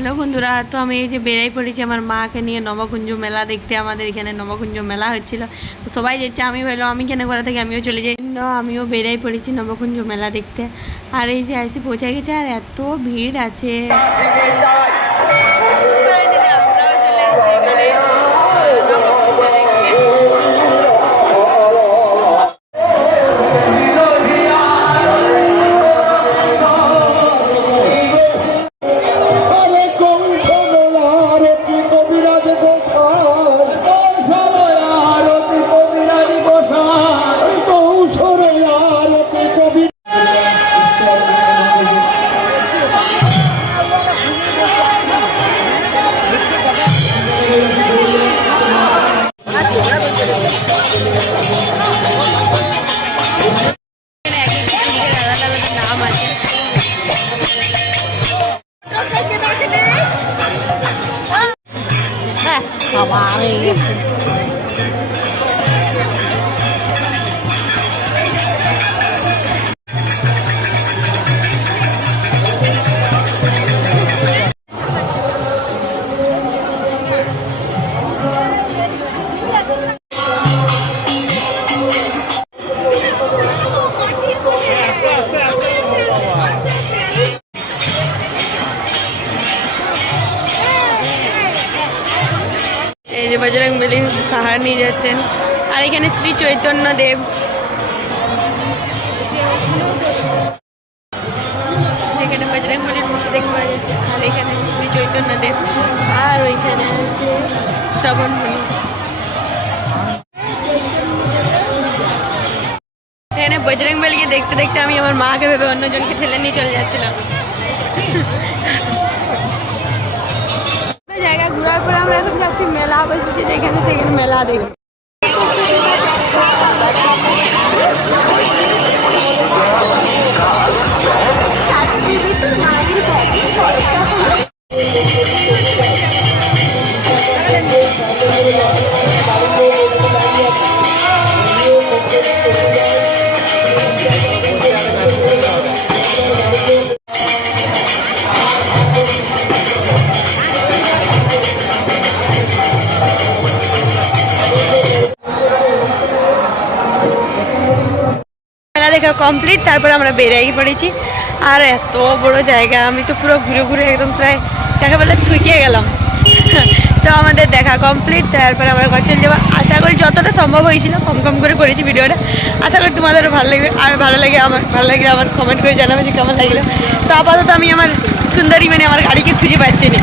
Hello বন্ধুরা, তো আমি এই যে বেরাই পড়েছি আমার মাকে নিয়ে নবকুঞ্জ মেলা দেখতে। আমাদের এখানে নবকুঞ্জ মেলা হচ্ছিল, তো সবাই যাচ্ছে, আমি ভাবলাম আমি কেন করা থেকে আমিও চলে যাই। আমিও বেরাই পড়েছি নবকুঞ্জ মেলা দেখতে। আর এই যে এসে পৌঁছে গেছে, আর এত ভিড় আছে। আমরাও চলে এসেছি এখানে নবকুঞ্জ দেখতে। এই যে বজরংবলী পাহাড় নিয়ে যাচ্ছেন, আর এখানে শ্রী চৈতন্য দেব, এখানে বজরংবলীর মূর্তি দেখতে পাওয়া যাচ্ছে। আর এখানে শ্রী চৈতন্য দেব, আর ওইখানে আছে শ্রবণমণি। এখানে বজরংবলীকে দেখতে দেখতে আমি আমার মাকে ভেবে অন্যজনকে ঠেলে নিয়ে চলে যাচ্ছিলাম। জায়গা ঘোরার পরে আমরা এখন যাচ্ছি মেলা বসেছি, যেখানে সেখানে মেলা দেখি। দেখা কমপ্লিট, তারপর আমরা বেরিয়ে পড়েছি। আর এত বড় জায়গা, আমি তো পুরো ঘুরে ঘুরে একদম প্রায় যাকে বলে থুকিয়ে গেলাম। তো আমাদের দেখা কমপ্লিট, তারপরে আমরা ঘর চলে যাবো। আশা করি যতটা সম্ভব হয়েছিল কম কম করে করেছি ভিডিওটা। আশা করি তোমাদেরও ভালো লাগবে, আর ভালো লাগলে আমার কমেন্ট করে জানাবে যে কেমন লাগলো। তো আপাতত আমি আমার সুন্দরী মানে আমার গাড়িকে খুঁজে পাচ্ছি না।